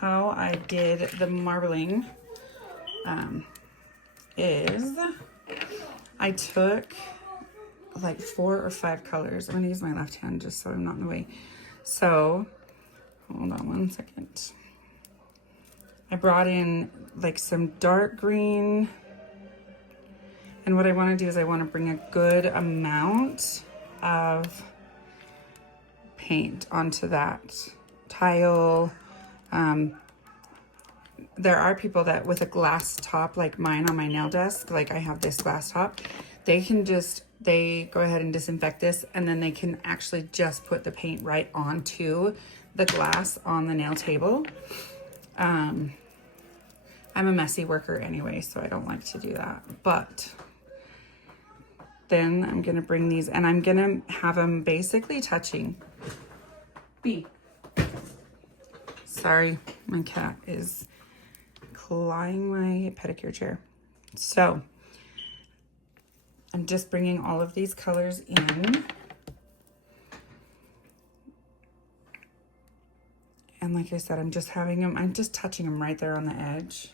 how I did the marbling is I took like 4 or 5 colors. I'm gonna use my left hand just so I'm not in the way. So, hold on one second. I brought in like some dark green. And what I wanna do is I wanna bring a good amount of paint onto that tile. There are people that with a glass top like mine on my nail desk, like I have this glass top, they go ahead and disinfect this, and then they can actually just put the paint right onto the glass on the nail table. I'm a messy worker anyway, so I don't like to do that. But then I'm gonna bring these and I'm gonna have them basically touching. Sorry, my cat is clawing my pedicure chair. So I'm just bringing all of these colors in. And like I said, I'm just touching them right there on the edge.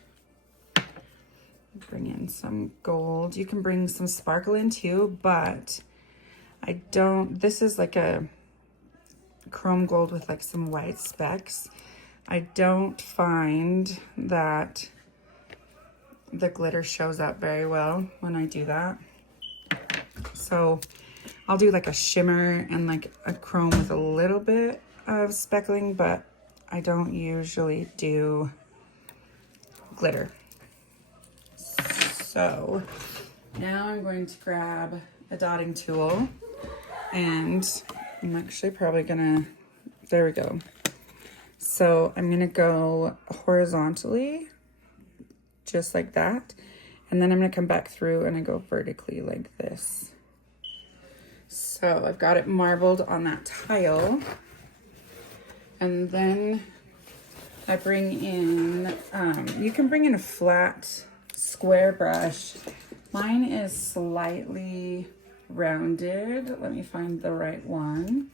Bring in some gold. You can bring some sparkle in too, but this is like a chrome gold with like some white specks. I don't find that the glitter shows up very well when I do that. So I'll do like a shimmer and like a chrome with a little bit of speckling, but I don't usually do glitter. So now I'm going to grab a dotting tool, and I'm actually probably gonna, there we go. So I'm gonna go horizontally, just like that. And then I'm gonna come back through and I go vertically like this. So I've got it marbled on that tile. And then I bring in, you can bring in a flat square brush. Mine is slightly rounded. Let me find the right one.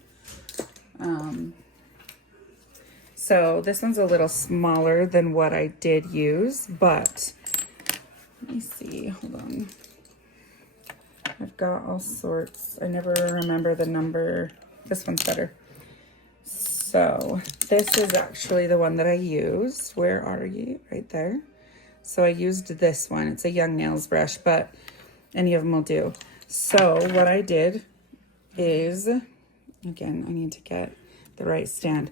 So this one's a little smaller than what I did use, but let me see, hold on. I've got all sorts. I never remember the number. This one's better. So this is actually the one that I used. Where are you? Right there. So I used this one. It's a Young Nails brush, but any of them will do. So what I did is, again, I need to get the right stand.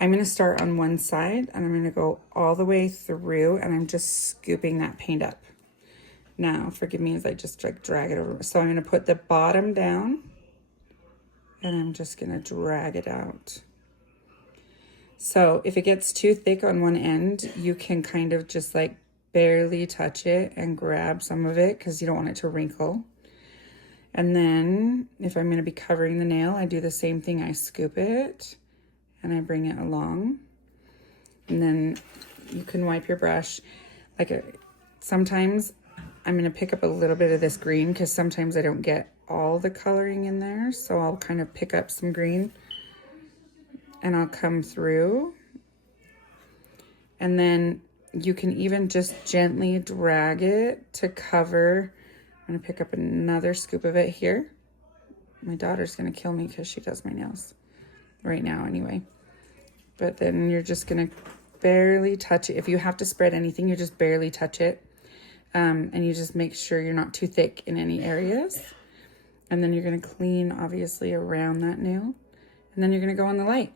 I'm going to start on one side and I'm going to go all the way through, and I'm just scooping that paint up. Now, forgive me as I just like drag it over. So I'm going to put the bottom down and I'm just going to drag it out. So if it gets too thick on one end, you can kind of just like barely touch it and grab some of it because you don't want it to wrinkle. And then if I'm going to be covering the nail, I do the same thing. I scoop it and I bring it along. And then you can wipe your brush. Sometimes I'm going to pick up a little bit of this green because sometimes I don't get all the coloring in there. So I'll kind of pick up some green and I'll come through. And then you can even just gently drag it to cover. I'm going to pick up another scoop of it here. My daughter's going to kill me because she does my nails right now anyway. But then you're just going to barely touch it. If you have to spread anything, you just barely touch it. And you just make sure you're not too thick in any areas. And then you're going to clean, obviously, around that nail. And then you're going to go on the light.